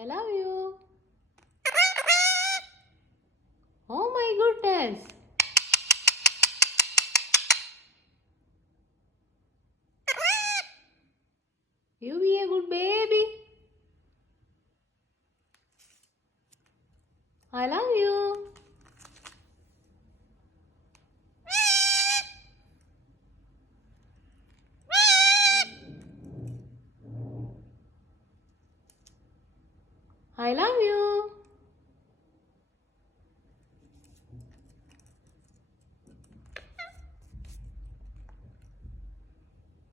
I love you. Oh my goodness. You be a good baby. I love you. I love you.